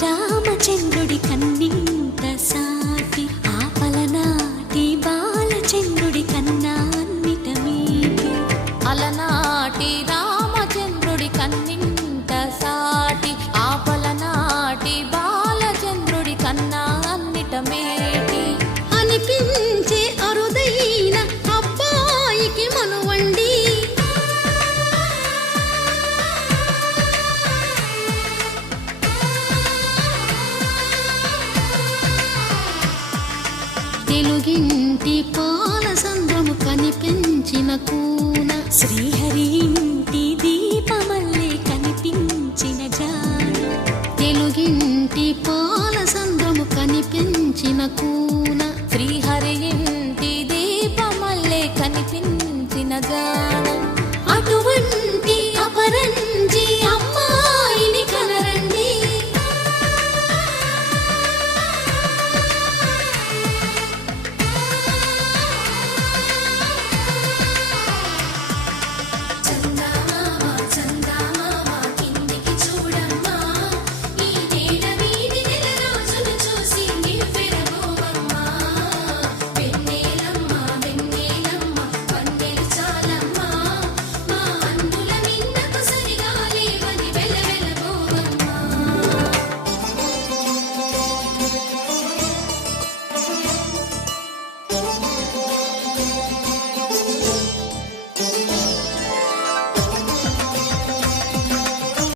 రామచంద్రుడి కన్నింత సాటి ఆపలనాటి బాలచంద్రుడి కన్నా అన్నిట మీటి అలనాటి రామచంద్రుడి కన్నింత సాటి ఆపలనాటి బాలచంద్రుడి కన్నా అన్నిట మేటి అనిపించే అరుదైన అబ్బాయికి మనువండి తెలుగింటి పాలసంద్రము కనిపించిన కూన శ్రీహరి ఇంటి దీపమల్లే కనిపించిన జాన తెలుగింటి పాలసంద్రము కనిపించిన కూన